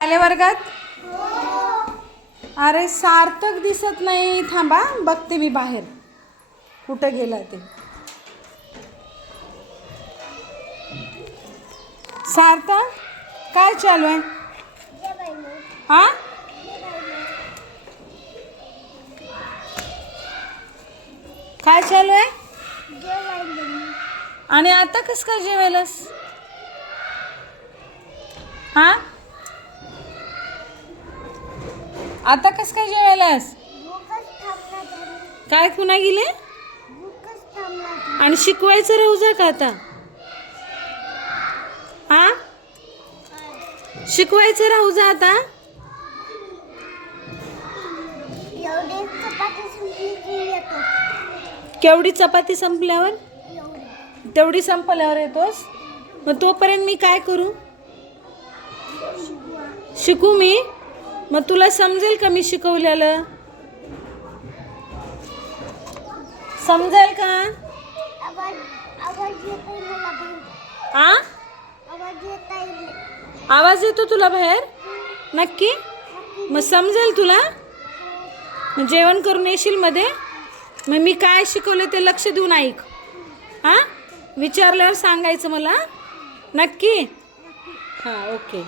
आले वर्गात? अरे सार्थक दिसत नाही. थांबा बघते मी बाहेर कुठं गेला ते. सार्थक काय चालू आहे? हा काय चालू आहे? आणि आता कस काय जेवायलास? हा आता कस काय जेवायलास? काय कुणा गेले? आणि शिकवायचं राहू जा का आता? हा शिकवायचं राहू जा आता? केवढी चपाती संपल्यावर? तेवढी संपल्यावर येतोस? मग तोपर्यंत मी काय करू? शिकू मी? मग तुला समजेल का मी शिकवलेलं? समजेल का? आ आवाज येतो तुला बाहेर? नक्की? मग समजेल तुला? मग जेवण करून येशील मध्ये? मग मी काय शिकवलं ते लक्ष देऊन ऐक. हा विचारल्यावर सांगायचं मला. नक्की? हां ओके.